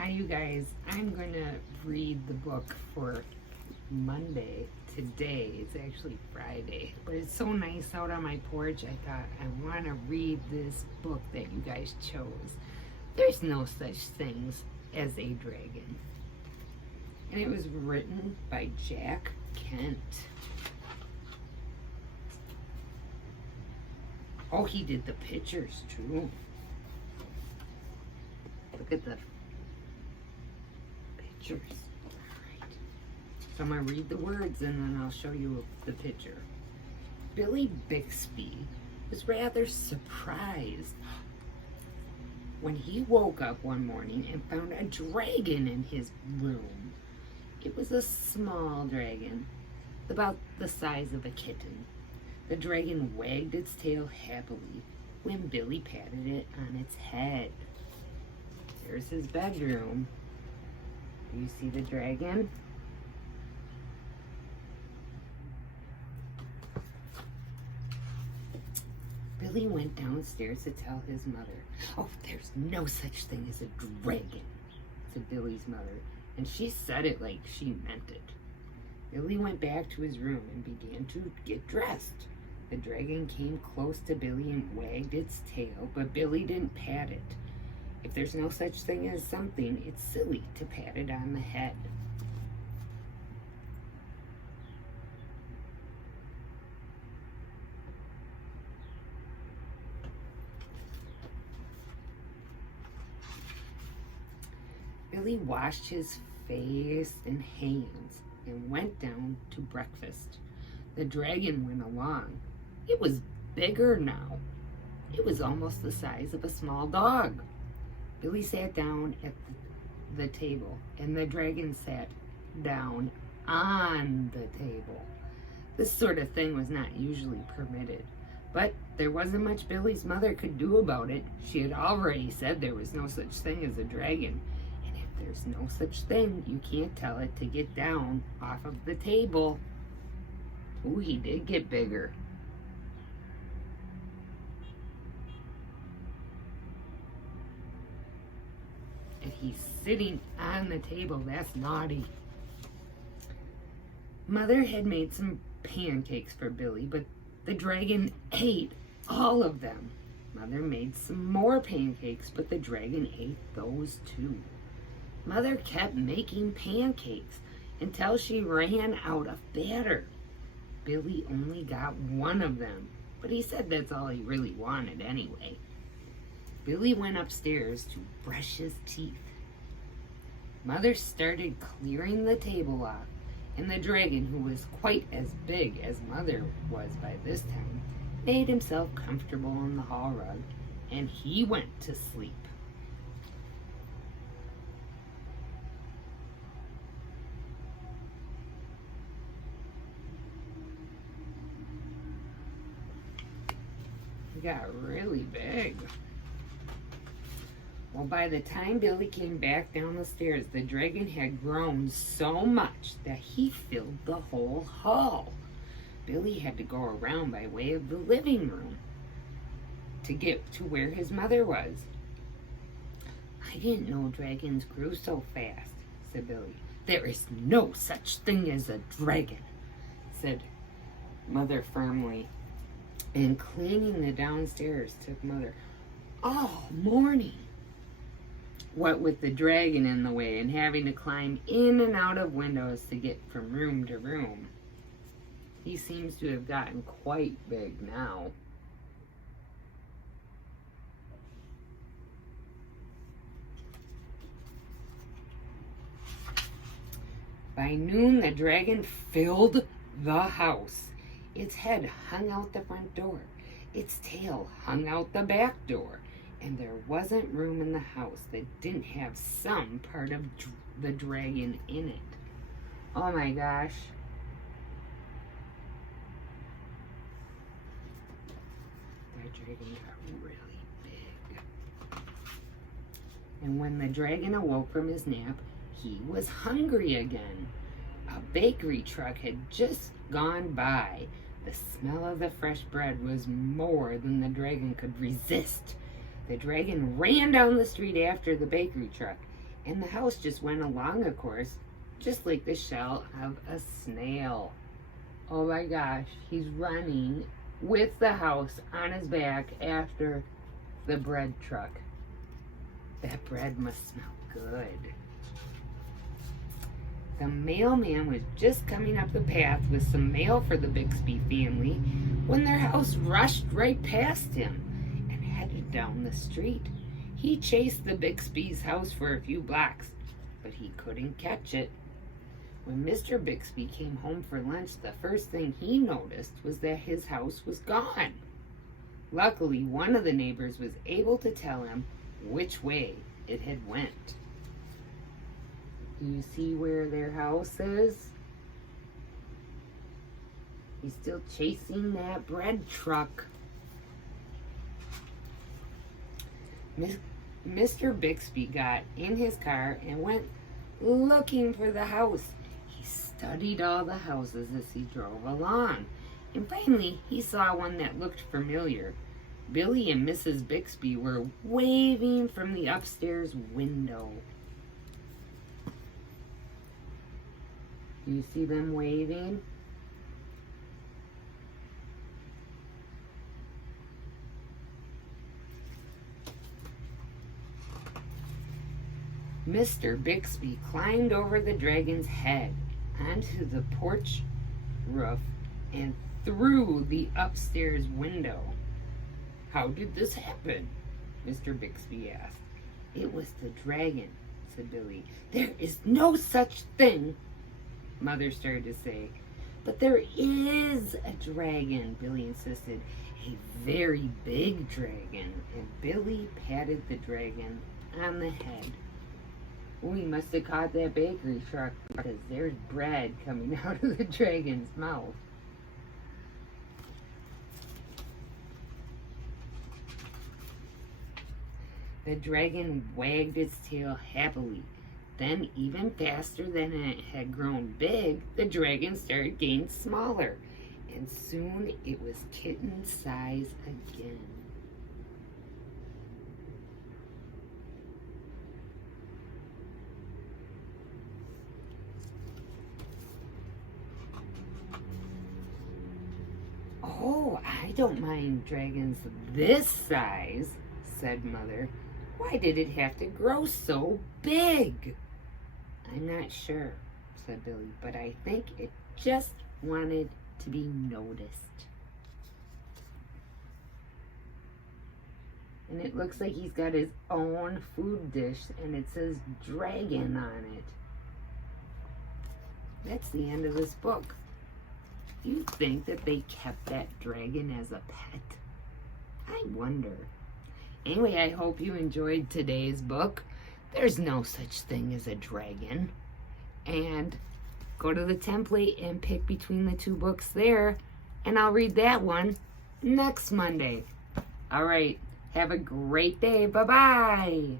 Hi, you guys. I'm going to read the book for Monday. Today, it's actually Friday, but it's so nice out on my porch. I thought I want to read this book that you guys chose. There's no such things as a dragon. And it was written by Jack Kent. Oh, he did the pictures too. Look at the pictures. All right. So I'm going to read the words and then I'll show you the picture. Billy Bixby was rather surprised when he woke up one morning and found a dragon in his room. It was a small dragon, about the size of a kitten. The dragon wagged its tail happily when Billy patted it on its head. There's his bedroom. Do you see the dragon? Billy went downstairs to tell his mother. Oh, there's no such thing as a dragon, said Billy's mother, and she said it like she meant it. Billy went back to his room and began to get dressed. The dragon came close to Billy and wagged its tail, but Billy didn't pat it. If there's no such thing as something, it's silly to pat it on the head. Billy washed his face and hands and went down to breakfast. The dragon went along. It was bigger now. It was almost the size of a small dog. Billy sat down at the table, and the dragon sat down on the table. This sort of thing was not usually permitted, but there wasn't much Billy's mother could do about it. She had already said there was no such thing as a dragon, and if there's no such thing, you can't tell it to get down off of the table. Ooh, he did get bigger. If he's sitting on the table, that's naughty. Mother had made some pancakes for Billy, but the dragon ate all of them. Mother made some more pancakes, but the dragon ate those too. Mother kept making pancakes until she ran out of batter. Billy only got one of them, but he said that's all he really wanted anyway. Billy went upstairs to brush his teeth. Mother started clearing the table off, and the dragon, who was quite as big as Mother was by this time, made himself comfortable on the hall rug, and he went to sleep. He got really big. Well, by the time Billy came back down the stairs, the dragon had grown so much that he filled the whole hall. Billy had to go around by way of the living room to get to where his mother was. I didn't know dragons grew so fast, said Billy. There is no such thing as a dragon, said Mother firmly. And cleaning the downstairs took Mother all morning. What with the dragon in the way and having to climb in and out of windows to get from room to room. He seems to have gotten quite big now. By noon, the dragon filled the house. Its head hung out the front door. Its tail hung out the back door. And there wasn't room in the house that didn't have some part of the dragon in it. Oh my gosh. That dragon got really big. And when the dragon awoke from his nap, he was hungry again. A bakery truck had just gone by. The smell of the fresh bread was more than the dragon could resist. The dragon ran down the street after the bakery truck. And the house just went along, of course, just like the shell of a snail. Oh my gosh, he's running with the house on his back after the bread truck. That bread must smell good. The mailman was just coming up the path with some mail for the Bixby family when their house rushed right past him and headed down the street. He chased the Bixby's house for a few blocks, but he couldn't catch it. When Mr. Bixby came home for lunch, the first thing he noticed was that his house was gone. Luckily, one of the neighbors was able to tell him which way it had went. Do you see where their house is? He's still chasing that bread truck. Mr. Bixby got in his car and went looking for the house. He studied all the houses as he drove along, and finally he saw one that looked familiar. Billy and Mrs. Bixby were waving from the upstairs window. Do you see them waving? Mr. Bixby climbed over the dragon's head onto the porch roof and through the upstairs window. How did this happen? Mr. Bixby asked. It was the dragon, said Billy. There is no such thing, Mother started to say. But there is a dragon, Billy insisted. A very big dragon. And Billy patted the dragon on the head. We must have caught that bakery truck because there's bread coming out of the dragon's mouth. The dragon wagged its tail happily. Then, even faster than it had grown big, the dragon started getting smaller. And soon it was kitten size again. Oh, I don't mind dragons this size, said Mother. Why did it have to grow so big? I'm not sure, said Billy, but I think it just wanted to be noticed. And it looks like he's got his own food dish, and it says dragon on it. That's the end of this book. Do you think that they kept that dragon as a pet? I wonder. Anyway, I hope you enjoyed today's book. There's no such thing as a dragon. And go to the template and pick between the two books there. And I'll read that one next Monday. All right. Have a great day. Bye-bye.